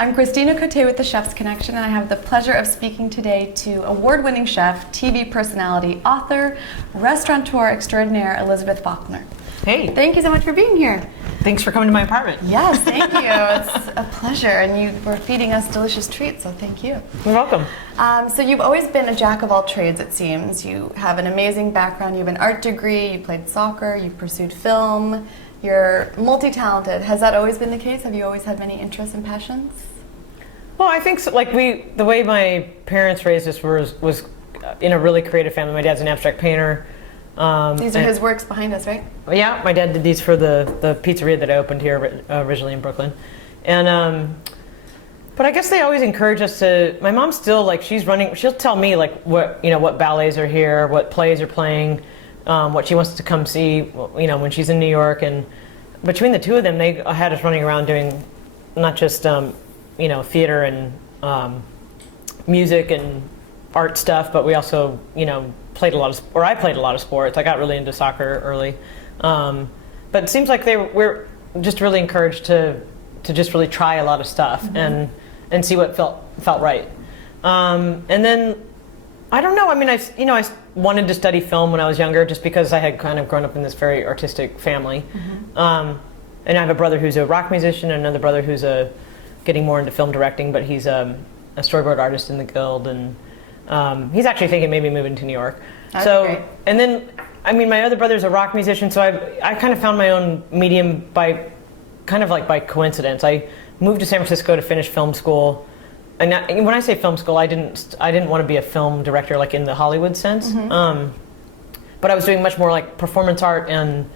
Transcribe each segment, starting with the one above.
I'm Christina Cote with The Chef's Connection, and I have the pleasure of speaking today to award-winning chef, TV personality, author, restaurateur extraordinaire, Elizabeth Faulkner. Hey. Thank you so much for being here. Thanks for coming to my apartment. Yes, thank you. It's a pleasure, and you were feeding us delicious treats, so thank you. You're welcome. So you've always been a jack of all trades, it seems. You have an amazing background. You have an art degree, you played soccer, you've pursued film. You're multi-talented. Has that always been the case? Have you always had many interests and passions? Well, I think so, like the way my parents raised us was in a really creative family. My dad's an abstract painter. These are his works behind us, right? Yeah, my dad did these for the pizzeria that I opened here originally in Brooklyn. And but I guess they always encourage us to. My mom's still like she's running. She'll tell me like what ballets are here, what plays are playing, what she wants to come see. When she's in New York, and between the two of them, they had us running around doing not just theater and music and art stuff, but we also played a lot of, or I played a lot of sports. I got really into soccer early, but it seems like we're just really encouraged to just really try a lot of stuff and see what felt right. And then I don't know. I mean, I wanted to study film when I was younger, just because I had kind of grown up in this very artistic family. And I have a brother who's a rock musician, and another brother who's getting more into film directing, but he's a storyboard artist in the Guild, and he's actually thinking maybe moving to New York. Great. And then, I mean, my other brother's a rock musician, so I kind of found my own medium by coincidence. I moved to San Francisco to finish film school, and when I say film school, I didn't want to be a film director like in the Hollywood sense, but I was doing much more like performance art and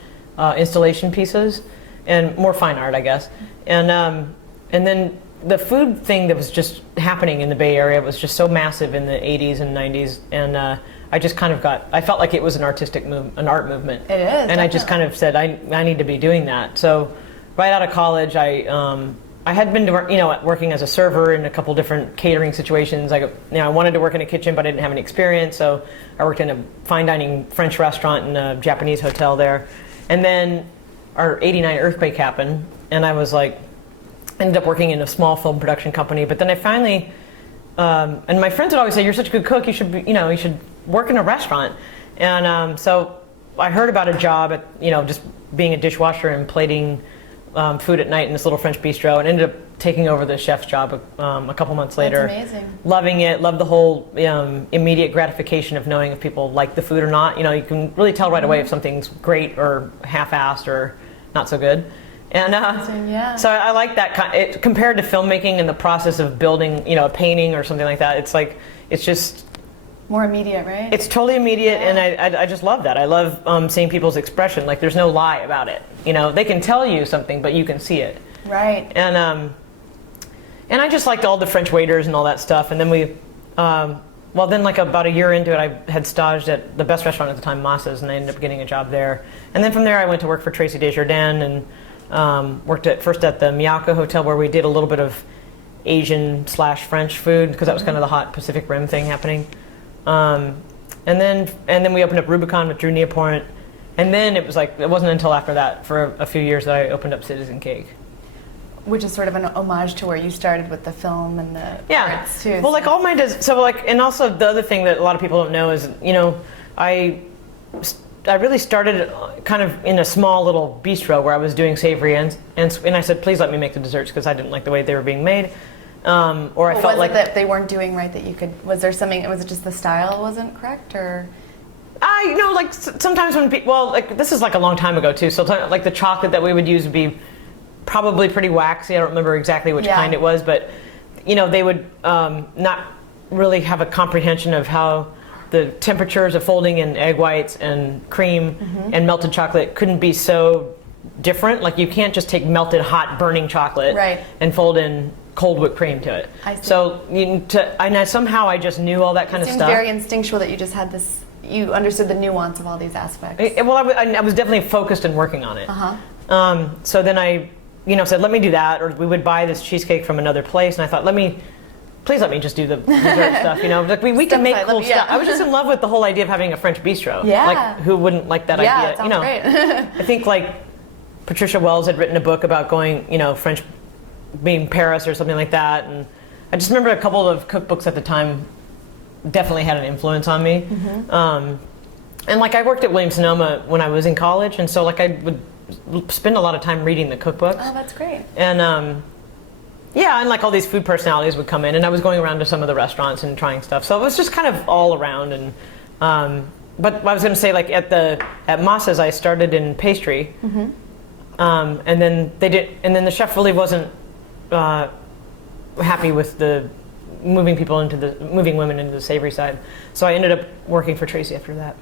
installation pieces, and more fine art, I guess, and then the food thing that was just happening in the Bay Area was just so massive in the 80s and 90s, and I just kind of I felt like it was an artistic an art movement. It is, and definitely. I just kind of said, I need to be doing that. So right out of college, I had been working as a server in a couple different catering situations. I wanted to work in a kitchen, but I didn't have any experience, so I worked in a fine dining French restaurant and a Japanese hotel there. And then our '89 earthquake happened, and I was like, ended up working in a small film production company. But then I finally, and my friends would always say, "You're such a good cook. You should you should work in a restaurant." And so I heard about a job at just being a dishwasher and plating food at night in this little French bistro, and ended up taking over the chef's job a couple months later. That's amazing. Loving it. Loved the whole immediate gratification of knowing if people like the food or not. You can really tell right away if something's great or half-assed or not so good. And so I like that compared to filmmaking and the process of building, a painting or something like that. It's like it's just more immediate, right? It's totally immediate, and I just love that. I love seeing people's expression. Like there's no lie about it. They can tell you something, but you can see it. Right. And I just liked all the French waiters and all that stuff. And then then like about a year into it, I had staged at the best restaurant at the time, Massa's, and I ended up getting a job there. And then from there, I went to work for Tracy Desjardins and worked first at the Miyako Hotel, where we did a little bit of Asian/French food, because that was kind of the hot Pacific Rim thing happening. And then we opened up Rubicon with Drew Neaporent, and then it wasn't until after that for a few years that I opened up Citizen Cake, which is sort of an homage to where you started with the film and the arts too. Well, like all mine does. So and also the other thing that a lot of people don't know is I really started kind of in a small little bistro where I was doing savory and I said, please let me make the desserts, because I didn't like the way they were being made. Or I felt like that they weren't doing right, that you could. Was there something? Was it just the style wasn't correct, or? Sometimes when people, this is like a long time ago too. So like the chocolate that we would use would be probably pretty waxy. I don't remember exactly which kind it was, but they would not really have a comprehension of how the temperatures of folding in egg whites and cream and melted chocolate couldn't be so different. Like you can't just take melted, hot, burning chocolate and fold in cold whipped cream to it. I see. So somehow I just knew all that kind of stuff. It seems very instinctual that you just had this. You understood the nuance of all these aspects. I was definitely focused and working on it. So then I, said, let me do that, or we would buy this cheesecake from another place, and I thought, please let me just do the dessert stuff. Like we can make cool stuff. I was just in love with the whole idea of having a French bistro. Yeah. Like who wouldn't like that idea? Yeah, it sounds great. I think like Patricia Wells had written a book about going, French being Paris or something like that. And I just remember a couple of cookbooks at the time definitely had an influence on me. And like I worked at Williams Sonoma when I was in college, and so like I would spend a lot of time reading the cookbooks. Oh, that's great. And yeah, and like all these food personalities would come in, and I was going around to some of the restaurants and trying stuff. So it was just kind of all around. And but I was going to say, like at Massa's, I started in pastry, and then the chef really wasn't happy with the moving women into the savory side. So I ended up working for Tracy after that.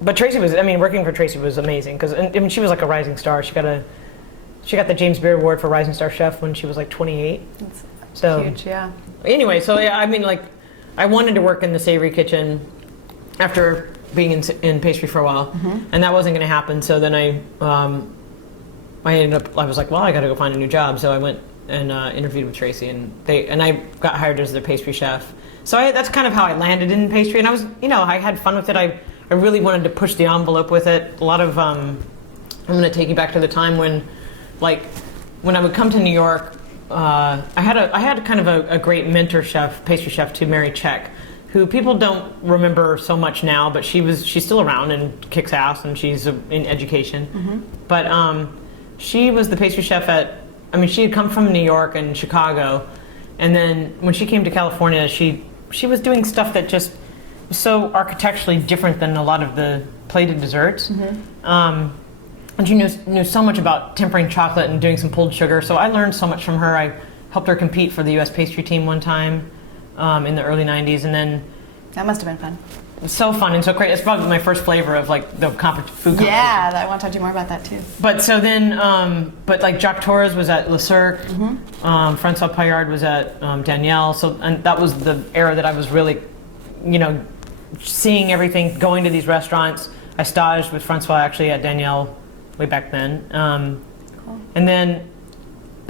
But Tracy was, working for Tracy was amazing because she was like a rising star. She got the James Beard Award for Rising Star Chef when she was like 28. That's huge, yeah. Anyway, so yeah, I wanted to work in the savory kitchen after being in pastry for a while, and that wasn't going to happen. So then I was like, well, I got to go find a new job. So I went and interviewed with Tracy, and I got hired as their pastry chef. So that's kind of how I landed in pastry, and I was, I had fun with it. I really wanted to push the envelope with it. A lot of, I'm going to take you back to the time when I would come to New York, I had kind of a great mentor chef, pastry chef, to Mary Check, who people don't remember so much now, but she's still around and kicks ass, and she's in education. But she was the pastry chef she had come from New York and Chicago, and then when she came to California, she was doing stuff that just was so architecturally different than a lot of the plated desserts. And she knew so much about tempering chocolate and doing some pulled sugar. So I learned so much from her. I helped her compete for the U.S. pastry team one time in the early 90s. And then... That must have been fun. It was so fun and so great. It's probably my first flavor of like the food competition. Yeah, I want to talk to you more about that too. But so then, Jacques Torres was at Le Cirque. Francois Paillard was at Danielle. And that was the era that I was really, seeing everything, going to these restaurants. I staged with Francois actually at Danielle way back then. Cool. And then,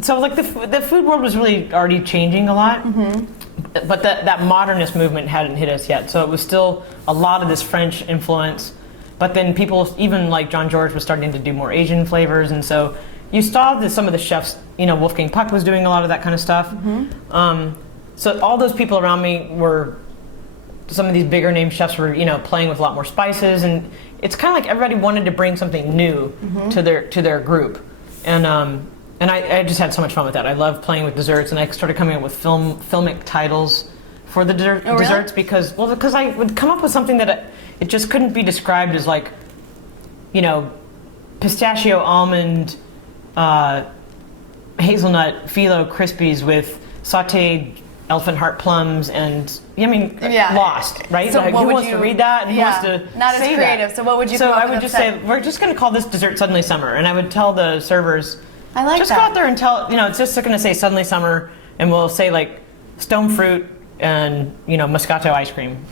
so like the food world was really already changing a lot, but that modernist movement hadn't hit us yet. So it was still a lot of this French influence, but then people, even like John George, was starting to do more Asian flavors. And so you saw that some of the chefs, Wolfgang Puck was doing a lot of that kind of stuff. So all those people around me were, some of these bigger name chefs were, playing with a lot more spices, and it's kind of like everybody wanted to bring something new to their group, and I just had so much fun with that. I love playing with desserts, and I started coming up with filmic titles for the desserts because I would come up with something that it just couldn't be described as like, pistachio almond, hazelnut phyllo crispies with sautéed elephant heart plums and lost, right? So like, who wants to read that? And who wants to not say as creative. That? So what would you? So I would just say, we're just going to call this dessert Suddenly Summer, and I would tell the servers, I like just that. go out there and tell, it's just going to say Suddenly Summer, and we'll say like stone fruit and Moscato ice cream,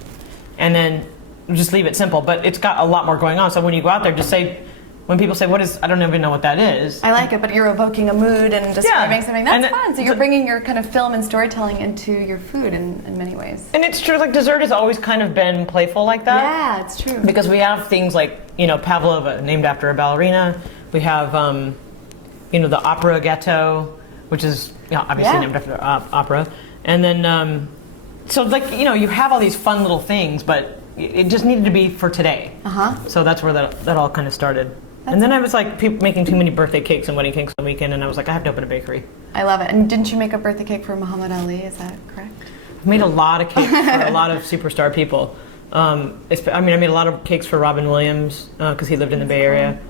and then just leave it simple. But it's got a lot more going on. So when you go out there, just say. When people say, I don't even know what that is. I like it, but you're evoking a mood and describing something. That's and fun. So you're bringing your kind of film and storytelling into your food in many ways. And it's true, like dessert has always kind of been playful like that. Yeah, it's true. Because we have things like, pavlova, named after a ballerina. We have, the opera gâteau, which is obviously named after opera. And then, you have all these fun little things, but it just needed to be for today. So that's where that all kind of started. And then I was like making too many birthday cakes and wedding cakes on the weekend, and I was like, I have to open a bakery. I love it. And didn't you make a birthday cake for Muhammad Ali? Is that correct? I made a lot of cakes for a lot of superstar people. I made a lot of cakes for Robin Williams because he lived in the Bay Area.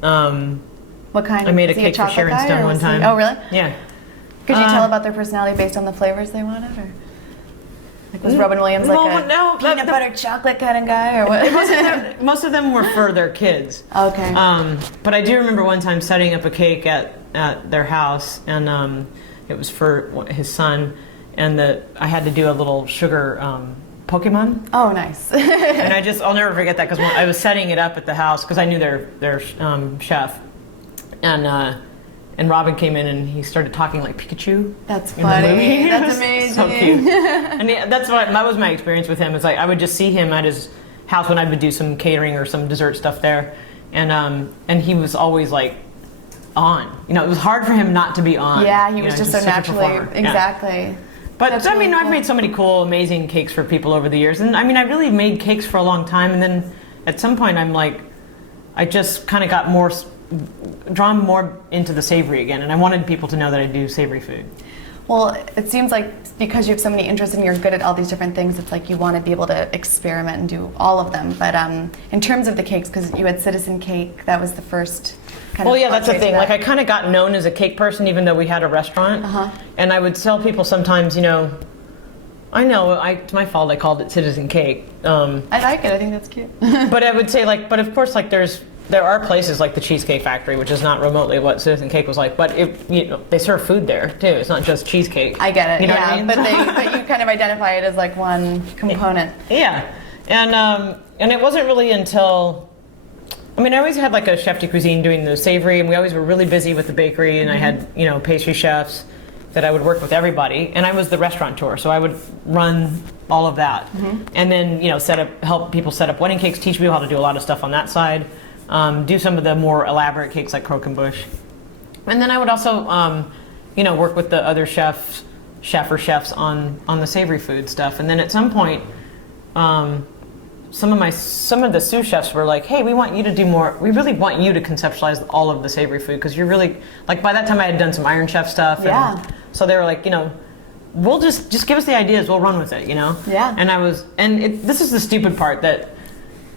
What kind? I made a cake for Sharon Stone one time. Oh, really? Yeah. Could you tell about their personality based on the flavors they wanted, or? Was Robin Williams like peanut butter chocolate kind of guy, or what? Most of them were for their kids. Okay. But I do remember one time setting up a cake at their house, and it was for his son, and I had to do a little sugar Pokemon. Oh, nice. And I'll never forget that because I was setting it up at the house because I knew their chef, and Robin came in and he started talking like Pikachu. That's funny. That's amazing. So cute. And that was my experience with him. It's like I would just see him at his house when I would do some catering or some dessert stuff there, and he was always like on. You know, it was hard for him not to be on. Yeah, he You was know, just he's so such a naturally, performer. Yeah. exactly. But That's I really mean, I've cool. made so many cool, amazing cakes for people over the years. And I mean, I really made cakes for a long time. And then at some point, I'm like, I just kind of got drawn more into the savory again. And I wanted people to know that I do savory food. Well, it seems like because you have so many interests and you're good at all these different things, it's like you want to be able to experiment and do all of them. But in terms of the cakes, because you had Citizen Cake, that was the first kind of... Well, yeah, that's the entree to thing. that. Like, I kind of got known as a cake person, even though we had a restaurant. And I would tell people sometimes, you know, I know, it's my fault I called it Citizen Cake. I like it. I think that's cute. But I would say, like, but of course, like, there are places like the Cheesecake Factory, which is not remotely what Citizen Cake was like, but they serve food there too. It's not just cheesecake. I get it. You know yeah, what I mean? but you kind of identify it as like one component. Yeah, and it wasn't really until, I mean, I always had like a chef de cuisine doing the savory, and we always were really busy with the bakery, and I had pastry chefs that I would work with everybody, and I was the restaurateur, so I would run all of that, and then help people set up wedding cakes, teach people how to do a lot of stuff on that side. Do some of the more elaborate cakes like Croquembouche. And then I would also, work with the other chefs on the savory food stuff. And then at some point, some of the sous chefs were like, hey, we want you to do more. We really want you to conceptualize all of the savory food because you're really, like by that time I had done some Iron Chef stuff. Yeah. And so they were like, we'll just give us the ideas, we'll run with it, Yeah. And this is the stupid part that,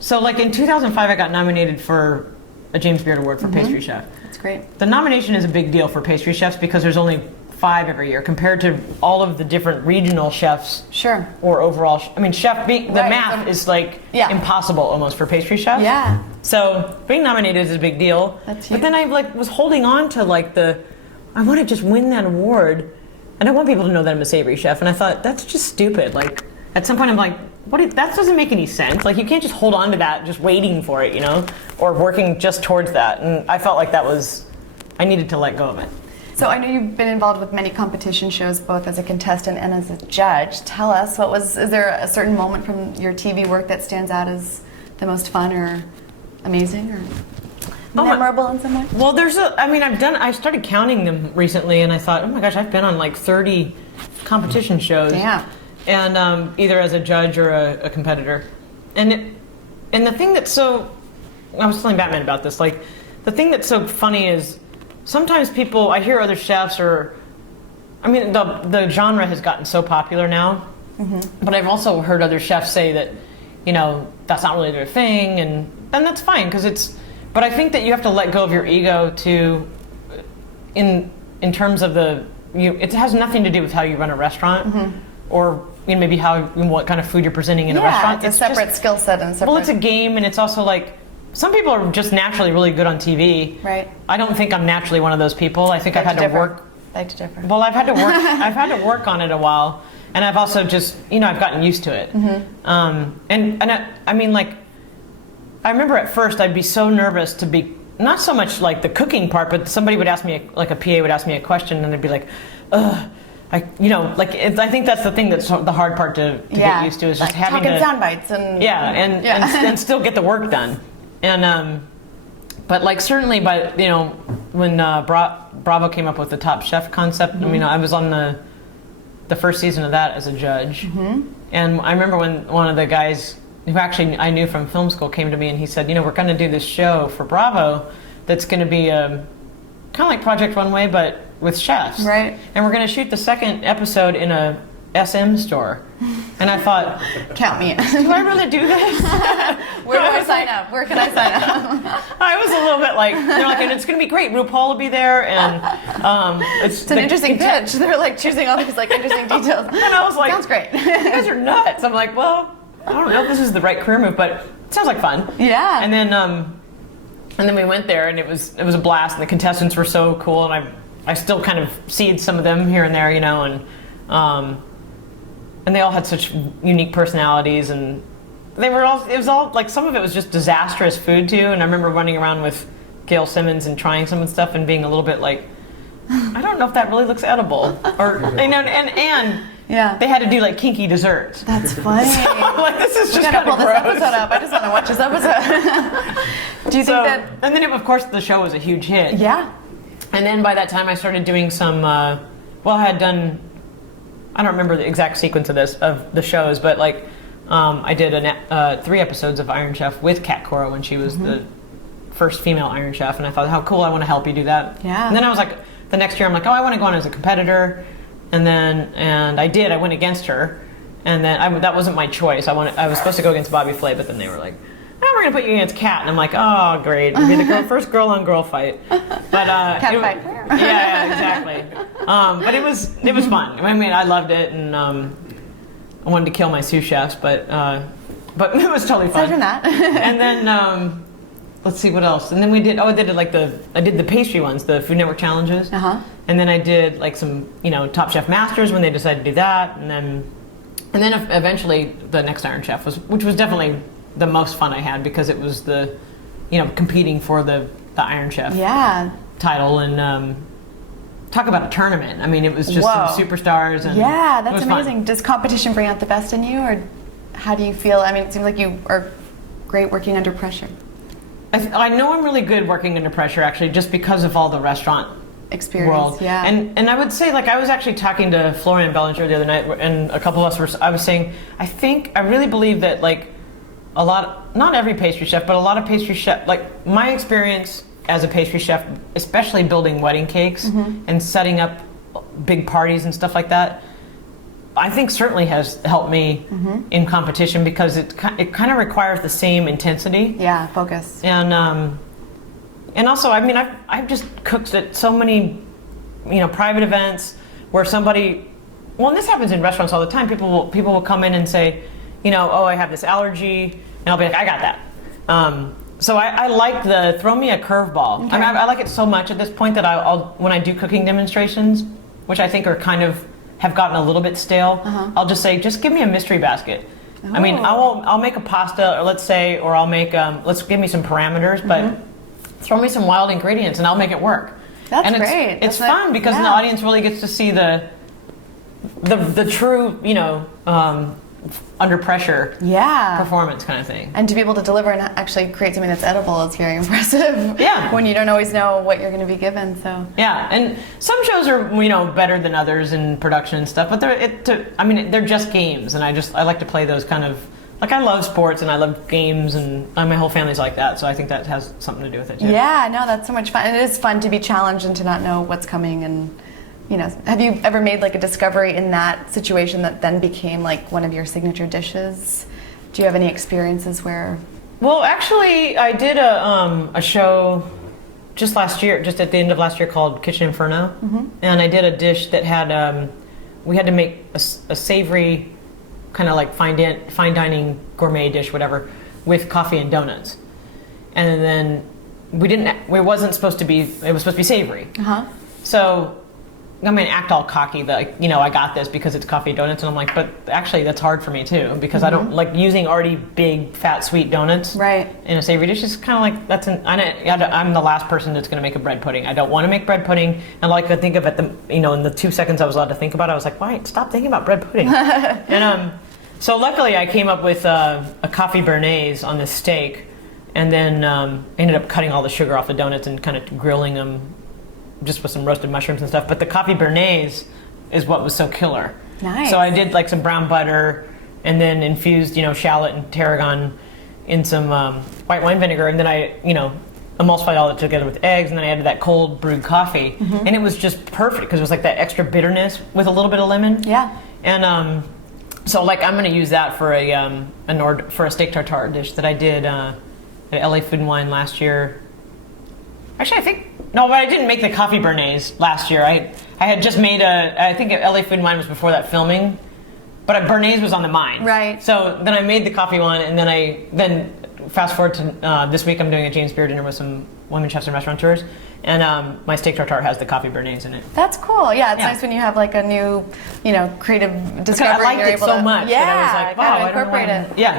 so like in 2005, I got nominated for a James Beard Award for Pastry Chef. That's great. The nomination is a big deal for pastry chefs because there's only 5 every year compared to all of the different regional chefs. Sure. Or overall, the Right, math is like Yeah. impossible almost for pastry chefs. Yeah. So being nominated is a big deal. That's but huge. then I was holding on to I want to just win that award, and I want people to know that I'm a savory chef. And I thought that's just stupid. Like at some point I'm like, that doesn't make any sense. Like you can't just hold on to that, just waiting for it, or working just towards that. And I felt like I needed to let go of it. So I know you've been involved with many competition shows, both as a contestant and as a judge. Tell us, is there a certain moment from your TV work that stands out as the most fun or amazing or memorable in some way? Well, I started counting them recently, and I thought, oh my gosh, I've been on like 30 competition shows. Yeah. And either as a judge or a competitor. And the thing that's so, I was telling Batman about this, like the thing that's so funny is sometimes I hear other chefs the genre has gotten so popular now, but I've also heard other chefs say that, that's not really their thing, and that's fine, but I think that you have to let go of your ego in terms of it has nothing to do with how you run a restaurant, or maybe what kind of food you're presenting in a restaurant. It's a separate skill set and separate. Well, it's a game, and it's also like, some people are just naturally really good on TV. Right. I don't think I'm naturally one of those people. I think I've had to work. Beg to differ. Well, I've had to work. I've had to work on it a while, and I've also just, I've gotten used to it. I remember at first I'd be so nervous to be, not so much like the cooking part, but somebody would ask me, a PA would ask me a question, and I'd be like, ugh. I think that's the thing that's the hard part to get used to is just having talking to sound bites and and still get the work done. And but like certainly when Bravo came up with the Top Chef concept, I was on the first season of that as a judge, and I remember when one of the guys who actually I knew from film school came to me and he said, we're going to do this show for Bravo that's going to be kind of like Project Runway, but with chefs. Right. And we're going to shoot the second episode in a SM store. And I thought, count me in. Do I really do this? Where do I sign up? Where can I sign up? I was a little bit like, they're like, and it's going to be great. RuPaul will be there, and it's an interesting pitch. They're like choosing all these like interesting details. And I was like, sounds great. You guys are nuts. I'm like, well, I don't know if this is the right career move, but it sounds like fun. Yeah. And then we went there, and it was a blast, and the contestants were so cool, and I still kind of seed some of them here and there, and they all had such unique personalities, and it was all like, some of it was just disastrous food too, and I remember running around with Gail Simmons and trying some of the stuff and being a little bit like, I don't know if that really looks edible, or and they had to do like kinky desserts. That's funny. So, like, this is just kind of pull this episode up. I just want to watch this episode. Do you think that? And then of course the show was a huge hit. Yeah. And then by that time, I started doing some. I had done. I don't remember the exact sequence of the shows, but like I did 3 episodes of Iron Chef with Kat Cora when she was the first female Iron Chef, and I thought, how cool! I want to help you do that. Yeah. And then I was like, the next year, I'm like, oh, I want to go on as a competitor, and I did. I went against her, and then that wasn't my choice. I was supposed to go against Bobby Flay, but then they were like, oh, we're gonna put you against Kat, and I'm like, oh, great, it'll be the first girl-on-girl fight. But Cat fight. Yeah, exactly. But it was fun. I mean, I loved it, and I wanted to kill my sous chefs, but it was totally fun. Aside from that. And then let's see what else. And then I did the pastry ones, the Food Network challenges. Uh-huh. And then I did like some Top Chef Masters when they decided to do that, and then eventually the next Iron Chef which was definitely the most fun I had because it was the competing for the Iron Chef title, and talk about a tournament. I mean, it was just some superstars, and yeah, it that's was amazing. fun. Does competition bring out the best in you, or how do you feel? I mean, it seems like you are great working under pressure. I know I'm really good working under pressure, actually, just because of all the restaurant Experience, world. yeah. And I would say, like, I was actually talking to Florian Bellinger the other night, and a couple of us I was saying, I really believe that, like, not every pastry chef, but a lot of pastry chef, like, my experience as a pastry chef, especially building wedding cakes and setting up big parties and stuff like that, I think certainly has helped me in competition because it kind of requires the same intensity. Yeah, focus. And also, I mean, I've just cooked at so many, private events where somebody, and this happens in restaurants all the time. People will come in and say, oh, I have this allergy, and I'll be like, I got that. So I like the throw me a curveball. Okay. I mean, I like it so much at this point that I'll when I do cooking demonstrations, which I think are kind of have gotten a little bit stale, I'll just say, just give me a mystery basket. Oh. I mean, I'll make a pasta, or let's say, or I'll make let's give me some parameters, but throw me some wild ingredients and I'll make it work. That's great. It's fun because the audience really gets to see the true, under pressure performance kind of thing. And to be able to deliver and actually create something that's edible is very impressive. Yeah. When you don't always know what you're going to be given, so. Yeah, and some shows are, better than others in production and stuff, but they're just games, and I like to play those kind of, like, I love sports and I love games, and my whole family's like that, so I think that has something to do with it too. Yeah, no, that's so much fun. And it is fun to be challenged and to not know what's coming, and have you ever made like a discovery in that situation that then became like one of your signature dishes? Do you have any experiences where? Well, actually, I did a show just last year, just at the end of last year, called Kitchen Inferno, and I did a dish that had we had to make a savory, kind of like fine dining gourmet dish, whatever, with coffee and donuts, and then it was supposed to be savory. So I'm going to act all cocky that, I got this because it's coffee donuts. And I'm like, but actually that's hard for me too, because I don't like using already big, fat, sweet donuts in a savory dish. Is kind of like, I'm the last person that's going to make a bread pudding. I don't want to make bread pudding. And like I think of it, in the 2 seconds I was allowed to think about it, I was like, why? Stop thinking about bread pudding. And so luckily I came up with a coffee béarnaise on this steak, and then ended up cutting all the sugar off the donuts and kind of grilling them just with some roasted mushrooms and stuff. But the coffee béarnaise is what was so killer. Nice. So I did like some brown butter and then infused, shallot and tarragon in some white wine vinegar, and then I, emulsified all that together with eggs, and then I added that cold brewed coffee, and it was just perfect because it was like that extra bitterness with a little bit of lemon. Yeah. And so like I'm going to use that for a steak tartare dish that I did at LA Food and Wine last year. Actually, but I didn't make the coffee béarnaise last year. I had just made I think LA Food and Wine was before that filming, but a béarnaise was on the mind. Right. So then I made the coffee one, and then fast forward to this week, I'm doing a James Beard dinner with some women chefs and restaurateurs, and my steak tartare has the coffee béarnaise in it. That's cool. Yeah, it's nice when you have like a new, creative discovery. I liked it so much. Yeah, that I was like, wow, incorporate it. Yeah,